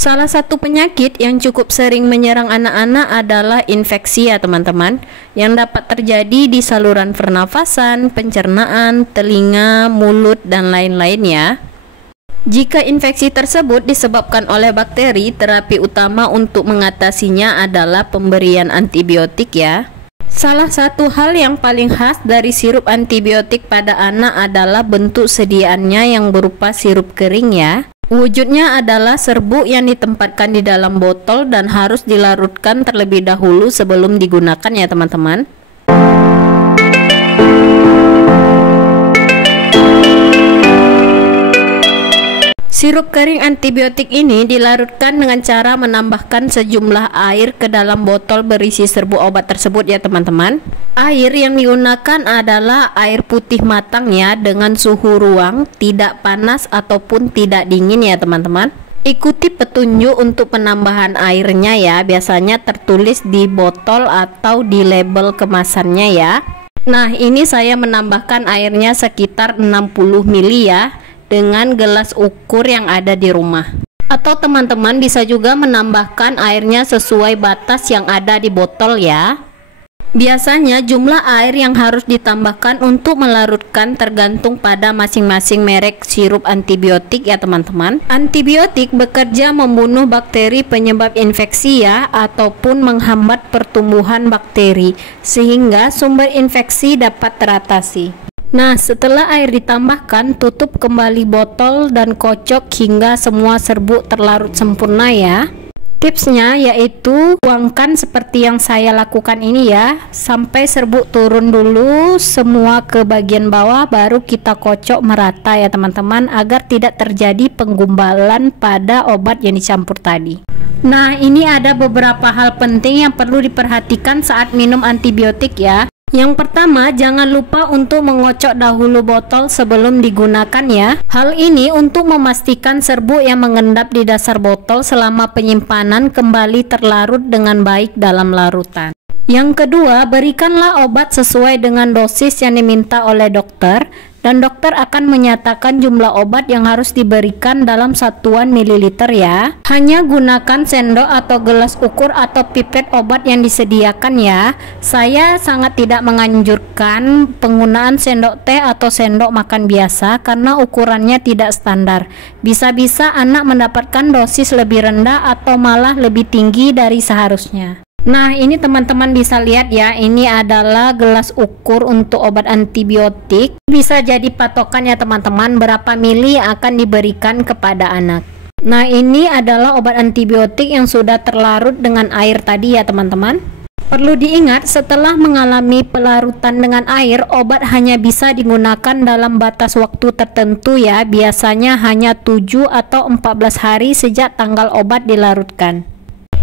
Salah satu penyakit yang cukup sering menyerang anak-anak adalah infeksi ya teman-teman, yang dapat terjadi di saluran pernafasan, pencernaan, telinga, mulut, dan lain-lain ya. Jika infeksi tersebut disebabkan oleh bakteri, terapi utama untuk mengatasinya adalah pemberian antibiotik ya. Salah satu hal yang paling khas dari sirup antibiotik pada anak adalah bentuk sediaannya yang berupa sirup kering ya. Wujudnya adalah serbuk yang ditempatkan di dalam botol dan harus dilarutkan terlebih dahulu sebelum digunakan ya teman-teman. Sirup kering antibiotik ini dilarutkan dengan cara menambahkan sejumlah air ke dalam botol berisi serbuk obat tersebut ya teman-teman. Air yang digunakan adalah air putih matang ya, dengan suhu ruang, tidak panas ataupun tidak dingin ya teman-teman. Ikuti petunjuk untuk penambahan airnya ya, biasanya tertulis di botol atau di label kemasannya ya. Nah, ini saya menambahkan airnya sekitar 60 ml ya, dengan gelas ukur yang ada di rumah. Atau teman-teman bisa juga menambahkan airnya sesuai batas yang ada di botol ya. Biasanya jumlah air yang harus ditambahkan untuk melarutkan tergantung pada masing-masing merek sirup antibiotik ya teman-teman. Antibiotik bekerja membunuh bakteri penyebab infeksi ya, ataupun menghambat pertumbuhan bakteri sehingga sumber infeksi dapat teratasi. Nah, setelah air ditambahkan, tutup kembali botol dan kocok hingga semua serbuk terlarut sempurna ya. Tipsnya yaitu tuangkan seperti yang saya lakukan ini ya, sampai serbuk turun dulu semua ke bagian bawah, baru kita kocok merata ya teman-teman, agar tidak terjadi penggumbalan pada obat yang dicampur tadi. Nah, ini ada beberapa hal penting yang perlu diperhatikan saat minum antibiotik ya. Yang pertama, jangan lupa untuk mengocok dahulu botol sebelum digunakan ya. Hal ini untuk memastikan serbuk yang mengendap di dasar botol selama penyimpanan kembali terlarut dengan baik dalam larutan. Yang kedua, berikanlah obat sesuai dengan dosis yang diminta oleh dokter, dan dokter akan menyatakan jumlah obat yang harus diberikan dalam satuan mililiter ya. Hanya gunakan sendok atau gelas ukur atau pipet obat yang disediakan ya. Saya sangat tidak menganjurkan penggunaan sendok teh atau sendok makan biasa karena ukurannya tidak standar. Bisa-bisa anak mendapatkan dosis lebih rendah atau malah lebih tinggi dari seharusnya. Nah, ini teman-teman bisa lihat ya, ini adalah gelas ukur untuk obat antibiotik. Bisa jadi patokan ya teman-teman, berapa mili akan diberikan kepada anak. Nah, ini adalah obat antibiotik yang sudah terlarut dengan air tadi ya teman-teman. Perlu diingat, setelah mengalami pelarutan dengan air, obat hanya bisa digunakan dalam batas waktu tertentu ya, biasanya hanya 7 atau 14 hari sejak tanggal obat dilarutkan.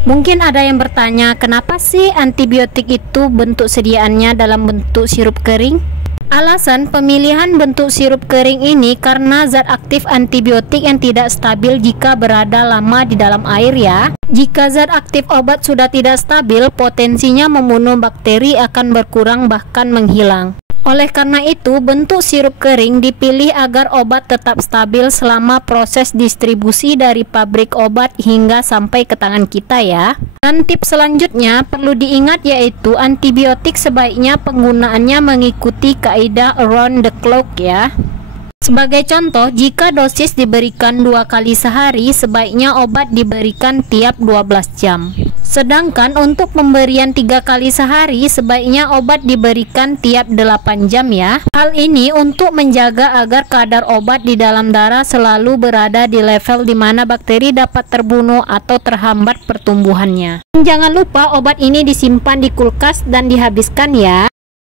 Mungkin ada yang bertanya, kenapa sih antibiotik itu bentuk sediaannya dalam bentuk sirup kering? Alasan pemilihan bentuk sirup kering ini karena zat aktif antibiotik yang tidak stabil jika berada lama di dalam air ya. Jika zat aktif obat sudah tidak stabil, potensinya membunuh bakteri akan berkurang bahkan menghilang. Oleh karena itu, bentuk sirup kering dipilih agar obat tetap stabil selama proses distribusi dari pabrik obat hingga sampai ke tangan kita ya. Dan tips selanjutnya perlu diingat yaitu antibiotik sebaiknya penggunaannya mengikuti kaidah around the clock ya. Sebagai contoh, jika dosis diberikan 2 kali sehari, sebaiknya obat diberikan tiap 12 jam. Sedangkan untuk pemberian 3 kali sehari, sebaiknya obat diberikan tiap 8 jam ya. Hal ini untuk menjaga agar kadar obat di dalam darah selalu berada di level di mana bakteri dapat terbunuh atau terhambat pertumbuhannya. Jangan lupa obat ini disimpan di kulkas dan dihabiskan ya.